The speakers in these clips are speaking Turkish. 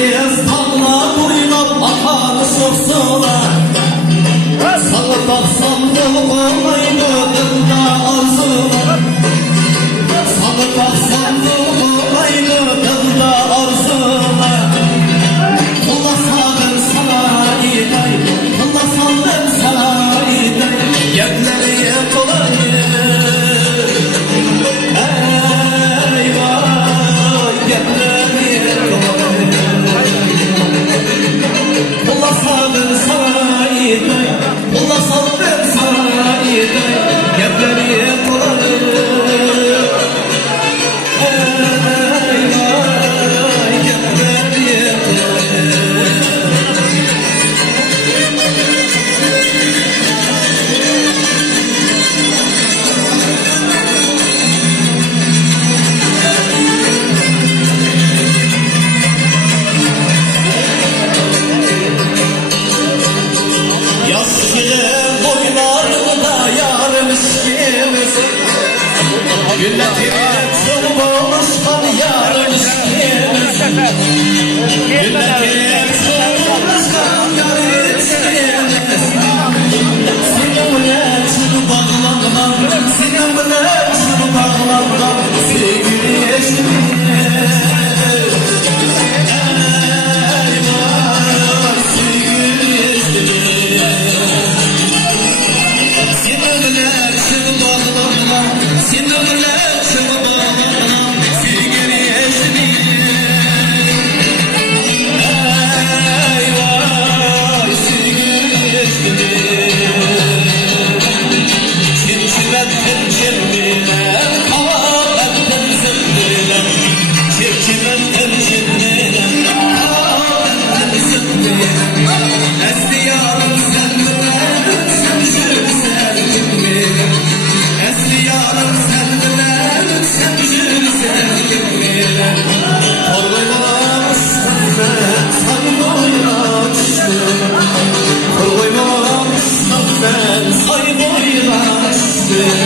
Yez tağla boylap atanı soğsular Salı baksamdı olaydı dılda arzular Salı baksamdı olaydı dılda arzular Kula saldım sana iday Kula saldım sana iday Yerleri kolayı Eyvah yerleri kolayı Kula saldım sana iday Kula saldım sana iday Yerleri kolayı Gülletirik soğumuşkan yarın işkimiz Gülletirik soğumuşkan yarın işkimiz Seninle çın bağlanmam Seninle çın bağlanmam Sevgili eşimiz Eyvah sevgili eşimiz Seninle çın bağlanmam Seninle çın bağlanmam Sevgili eşimiz Eyvah sevgili eşimiz Çirçimetten çirmiler Kavabetten zırmiler Çirçimetten çirmiler Kavabetten zırmiler Esli yarım sendiler Senşir sevgimler Esli yarım sendiler Senşir sevgimler Koruymamıştım ben Sayboyla düştüm Koruymamıştım ben Sayboyla düştüm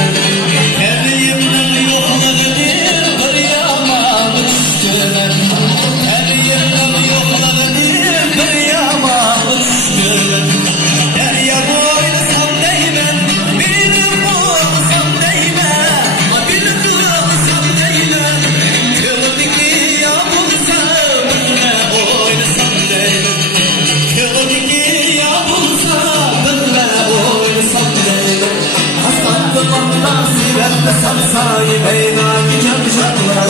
Elimden yokladı bir yaman üstüne Elimden yokladı bir yaman üstüne Derya boylasam değmen Benim boğulsam değmen Benim boğulsam değmen Kılıdiki yapılsam Ne oynasam değmen Kılıdiki yapılsam Ne oynasam değmen Hastandım ondan silerle sapsayı Beyna gidem canlar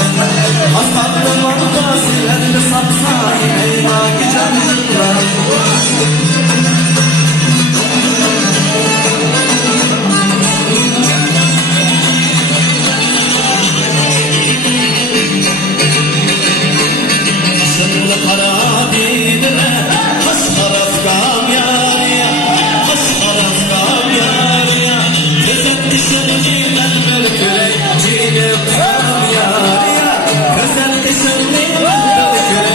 Hastandım ondan silerle sapsayı Beyna gidem canlar Şınlı kara dinine Kaş taraf kamyarıya Kaş taraf kamyarıya Gözet dişininden mülküley Cine kamyarıya Gözet dişininden mülküley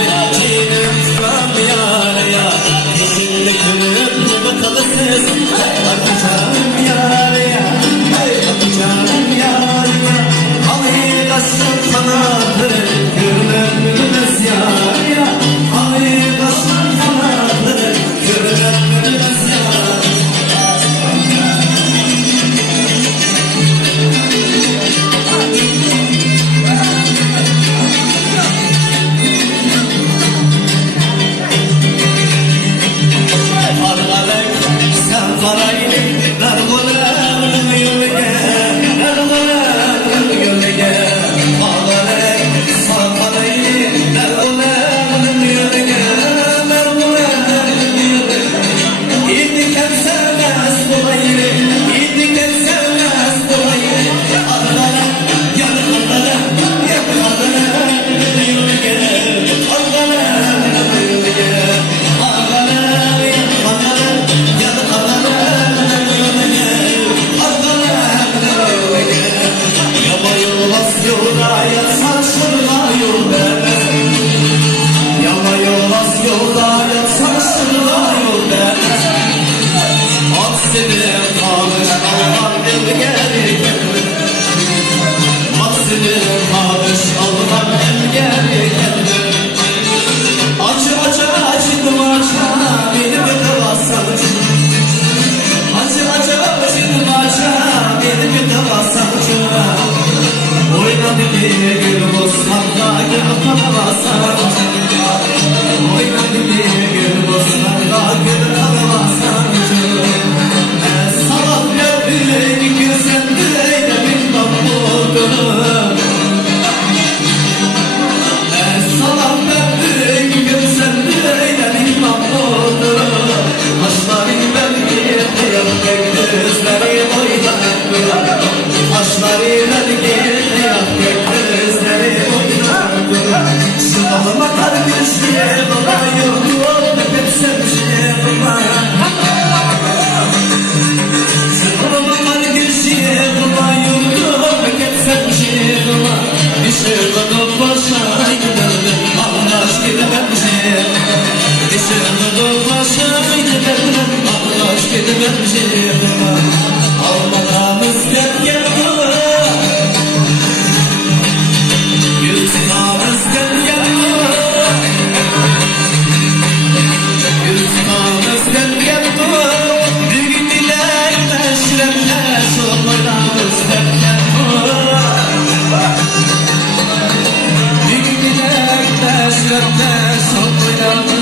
Son